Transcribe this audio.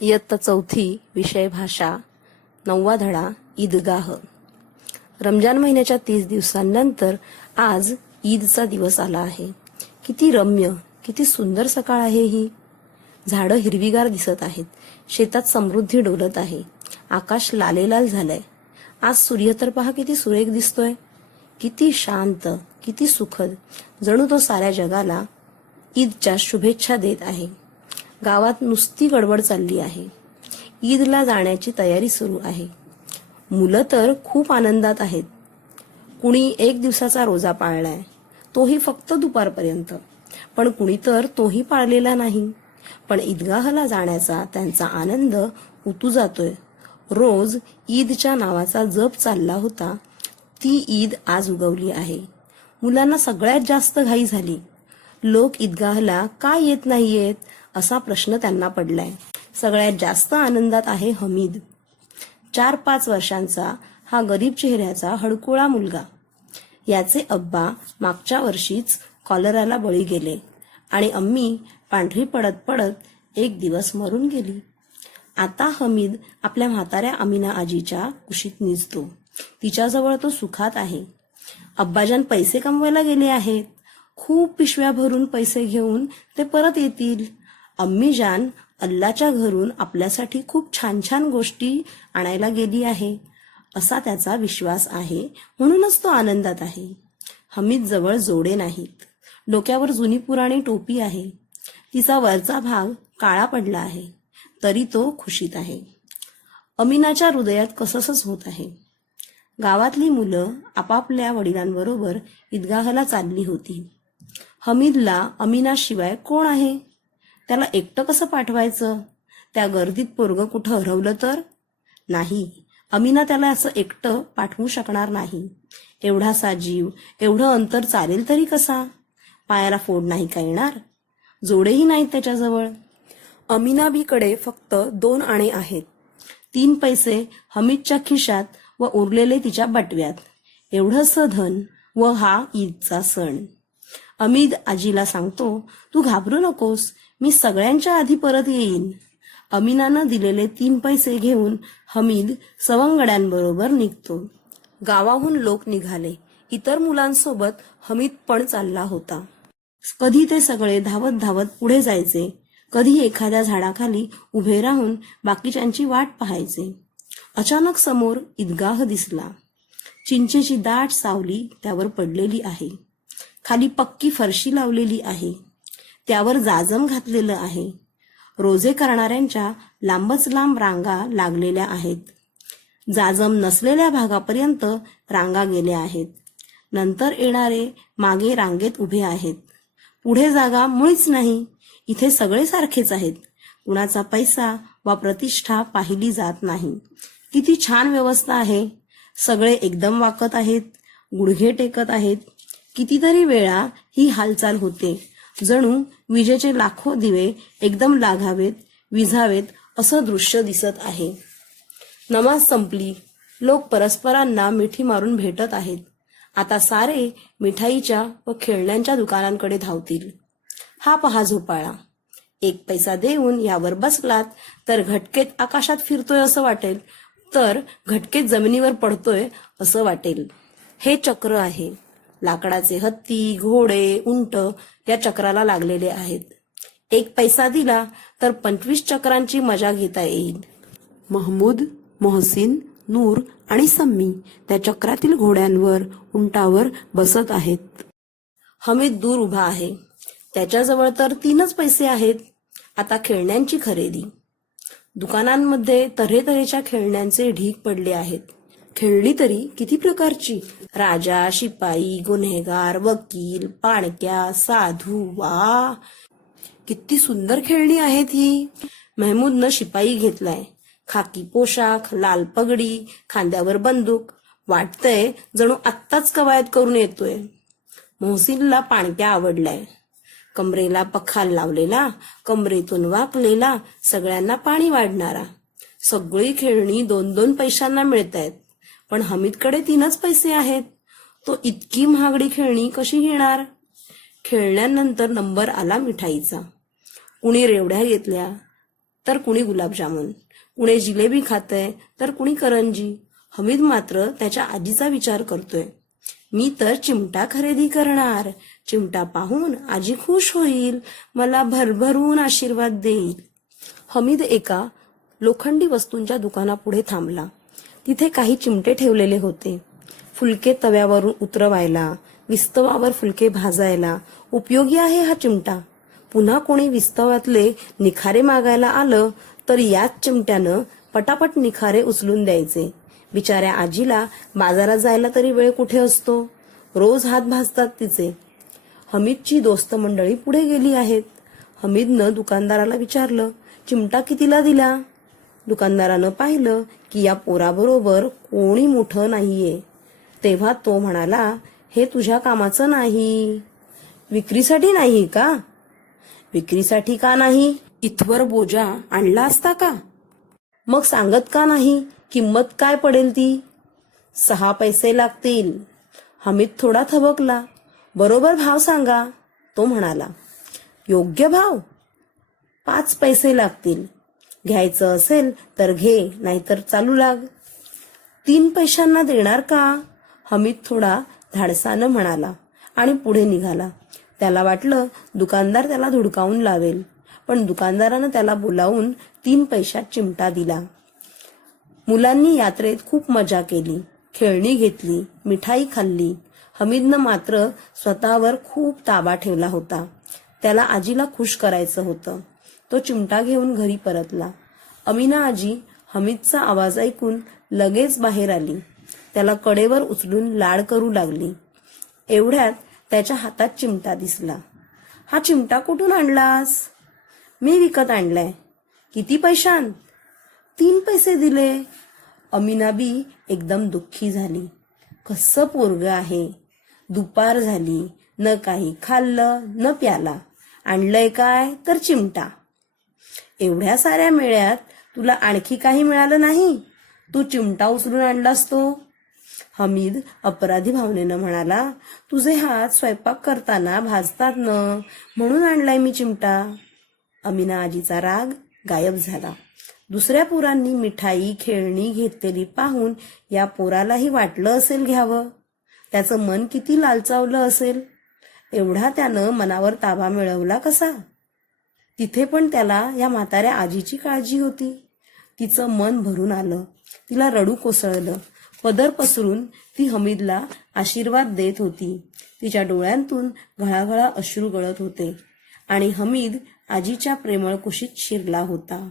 इयत्ता चौथी, विषय भाषा, 9वा धडा, ईदगाह. रमजान महिन्याच्या 30 दिवसांनंतर आज ईदचा दिवस आला आहे. किती रम्य, किती सुंदर सकाळ आहे ही. झाडं हिरवीगार दिसत आहेत. शेतात समृद्धी डोलत आहे. आकाश लालेलाल झालंय. आज सूर्य तर पहा किती सुरेख दिसतोय. किती शांत, किती सुखद, जणू तो साऱ्या जगाला ईदच्या शुभेच्छा देत आहे. गावात नुसती गडबड चालली आहे. ईदला जाण्याची तयारी सुरू आहे. मुलं तर खूप आनंदात आहेत. कुणी 1 दिवसाचा रोजा पाळलाय, तोही फक्त दुपारपर्यंत. पण कुणी तर तोही पाळलेला नाही. पण ईदगाहला जाण्याचा त्यांचा आनंद उतू जातोय. रोज ईदच्या नावाचा जप चालला होता, ती ईद आज उगवली आहे. मुलांना सगळ्यात जास्त घाई झाली. लोक ईदगाहला का येत नाहीयेत असा प्रश्न त्यांना पडलाय. सगळ्यात जास्त आनंदात आहे हमीद. 4-5 वर्षांचा हा गरीब चेहऱ्याचा हडकुळा मुलगा. याचे अब्बा मागच्या वर्षीच कॉलराला बळी गेले आणि अम्मी पांढरी पडत पडत एक दिवस मरून गेली. आता हमीद आपल्या म्हाताऱ्या अमिना आजीच्या कुशीत निजतो. तिच्याजवळ तो सुखात आहे. अब्बाजान पैसे कमवायला गेले आहेत. खूप पिशव्या भरून पैसे घेऊन ते परत येतील. अम्मीजान अल्लाच्या घरून आपल्यासाठी खूप छान छान गोष्टी आणायला गेली आहे असा त्याचा विश्वास आहे. म्हणूनच तो आनंदात आहे. हमीद जवळ जोडे नाहीत. डोक्यावर जुनी पुराणी टोपी आहे. तिचा वरचा भाग काळा पडला आहे, तरी तो खुशीत आहे. अमिनाच्या हृदयात कससच होत आहे. गावातली मुलं आपापल्या वडिलांबरोबर ईदगाहला चालली होती. हमीदला अमिनाशिवाय कोण आहे? त्याला एकटं कसं पाठवायचं? त्या गर्दीत पोरगं कुठं हरवलं तर? नाही, अमिना त्याला असं एकटं पाठवू शकणार नाही. एवढासा जीव एवढं अंतर चालेल तरी कसा? पायाला फोड नाही का येणार? जोडेही नाहीत त्याच्याजवळ. अमिनाबीकडे फक्त 2 आणे आहेत. 3 पैसे हमीदच्या खिशात व उरलेले तिच्या बटव्यात. एवढंसं धन व हा ईदचा सण. हमीद आजीला सांगतो, तू घाबरू नकोस, मी सगळ्यांच्या आधी परत येईन. अमिनानं दिलेले 3 पैसे घेऊन हमीद सवंगड्यांबरोबर निघतो. गावाहून लोक निघाले. इतर मुलांसोबत हमीद पण चालला होता. कधी ते सगळे धावत धावत पुढे जायचे, कधी एखाद्या झाडाखाली उभे राहून बाकीच्यांची वाट पाहायचे. अचानक समोर ईदगाह दिसला. चिंचेची दाट सावली त्यावर पडलेली आहे. खाली पक्की फरशी लावलेली आहे. त्यावर जाजम घातलेलं आहे. रोजे करणाऱ्यांच्या लांबच लांब रांगा लागलेल्या आहेत. जाजम नसलेल्या भागापर्यंत रांगा गेल्या आहेत. नंतर येणारे मागे रांगेत उभे आहेत. पुढे जागा मुळीच नाही. इथे सगळे सारखेच आहेत. कुणाचा पैसा वा प्रतिष्ठा पाहिली जात नाही. किती छान व्यवस्था आहे. सगळे एकदम वाकत आहेत, गुडघे टेकत आहेत. कितीतरी वेळा ही हालचाल होते, जणू विजेचे लाखो दिवे एकदम लागावेत, विझावेत असं दृश्य दिसत आहे. नमाज संपली. लोक परस्परांना मिठी मारून भेटत आहेत. आता सारे मिठाईच्या व खेळण्यांच्या दुकानांकडे धावतील. हा पहा झोपाळा. 1 पैसा देऊन यावर बसलात तर घटकेत आकाशात फिरतोय असं वाटेल, तर घटकेत जमिनीवर पडतोय असं वाटेल. हे चक्र आहे. लाकडाचे हत्ती, घोडे, उंट या चक्राला लागलेले आहेत. 1 पैसा दिला तर 25 चक्रांची मजा घेता येईल. महमूद, मोहसिन, नूर आणि सम्मी त्या चक्रातील घोड्यांवर, उंटावर बसत आहेत. हमीद दूर उभा आहे. त्याच्याजवळ तर 3च पैसे आहेत. आता खेळण्यांची खरेदी. दुकानांमध्ये तऱ्हेतऱ्हेच्या खेळण्यांचे ढीग पडले आहेत. खेळणी तरी किती प्रकारची. राजा, शिपाई, गुन्हेगार, वकील, पाणक्या, साधू. वा, किती सुंदर खेळणी आहेत ही. महमूदनं शिपाई घेतलाय. खाकी पोशाख, लाल पगडी, खांद्यावर बंदूक. वाटतंय जणू आत्ताच कवायत करून येतोय. मोहसिनला पाणक्या आवडलाय. कमरेला पखाल लावलेला, कमरेतून वाकलेला, सगळ्यांना पाणी वाढणारा. सगळी खेळणी 2-2 पैशांना मिळतायत. पण हमीदकडे 3च पैसे आहेत. तो इतकी महागडी खेळणी कशी घेणार? खेळण्यानंतर नंबर आला मिठाईचा. कुणी रेवड्या घेतल्या, तर कुणी गुलाबजामुन, कुणी जिलेबी खातंय तर कुणी करंजी. हमीद मात्र त्याच्या आजीचा विचार करतोय. मी तर चिमटा खरेदी करणार. चिमटा पाहून आजी खुश होईल, मला भरभरून आशीर्वाद देईल. हमीद एका लोखंडी वस्तूंच्या दुकानापुढे थांबला. तिथे काही चिमटे ठेवलेले होते. फुलके तव्यावरून उतरवायला, विस्तवावर फुलके भाजायला उपयोगी आहे हा चिमटा. पुन्हा कोणी विस्तवातले निखारे मागायला आलं तर याच चिमट्यानं पटापट निखारे उचलून द्यायचे. बिचाऱ्या आजीला बाजारात जायला तरी वेळ कुठे असतो. रोज हात भाजतात तिचे. हमीदची दोस्त मंडळी पुढे गेली आहेत. हमीदनं दुकानदाराला विचारलं, चिमटा कितीला दिला? दुकानदारानं पाहिलं की या पोराबरोबर कोणी मोठं नाहीये. तेव्हा तो म्हणाला, हे तुझ्या कामाचं नाही. विक्रीसाठी नाही का? विक्रीसाठी का नाही? इथवर बोजा आणला असता का? मग सांगत का नाही? किंमत काय पडेल ती? 6 पैसे लागतील. हमीद थोडा थबकला. बरोबर भाव सांगा, तो म्हणाला. योग्य भाव? 5 पैसे लागतील. घ्यायचं असेल तर घे, नाहीतर चालू लाग. 3 पैशांना देणार का? हमीद थोडा धाडसानं म्हणाला आणि पुढे निघाला. त्याला वाटलं दुकानदार त्याला धुडकावून लावेल, पण दुकानदारानं त्याला बोलावून 3 पैशात चिमटा दिला. मुलांनी यात्रेत खूप मजा केली, खेळणी घेतली, मिठाई खाल्ली. हमीदनं मात्र स्वतःवर खूप ताबा ठेवला होता. त्याला आजीला खुश करायचं होतं. तो चिमटा घेऊन घरी परतला. अमीना आजी हमीदचा आवाज ऐकून लगेच बाहेर आली. त्याला कडेवर उचलून लाड करू लागली. एवढ्यात त्याच्या हातात चिमटा दिसला. हा चिमटा कुठून आणलास? मी विकत आणलाय. किती पैशांत? 3 पैसे दिले. अमीना बी एकदम दुःखी झाली. कसं पोरग आहे. दुपार झाली, न काही खाल्लं न प्याला. आणलंय काय तर चिमटा. एवढ्या साऱ्या मेळ्यात तुला आणखी काही मिळालं नाही? तू चिमटा उचलून आणलास तो. हमीद अपराधी भावनेनं म्हणाला, तुझे हात स्वयंपाक करताना भाजतात न, म्हणून आणलाय मी चिमटा. अमीना आजीचा राग गायब झाला. दुसऱ्या पोरांनी मिठाई खेळणी घेतलेली पाहून या पोरालाही वाटलं असेल घ्यावं. त्याचं मन किती लालचावलं असेल. एवढा त्यानं मनावर ताबा मिळवला कसा? तिथे पण त्याला या म्हाताऱ्या आजीची काळजी होती. तिचं मन भरून आलं. तिला रडू कोसळलं. पदर पसरून ती हमीदला आशीर्वाद देत होती. तिच्या डोळ्यांतून घळाघळा अश्रू गळत होते आणि हमीद आजीच्या प्रेमळ कुशीत शिरला होता.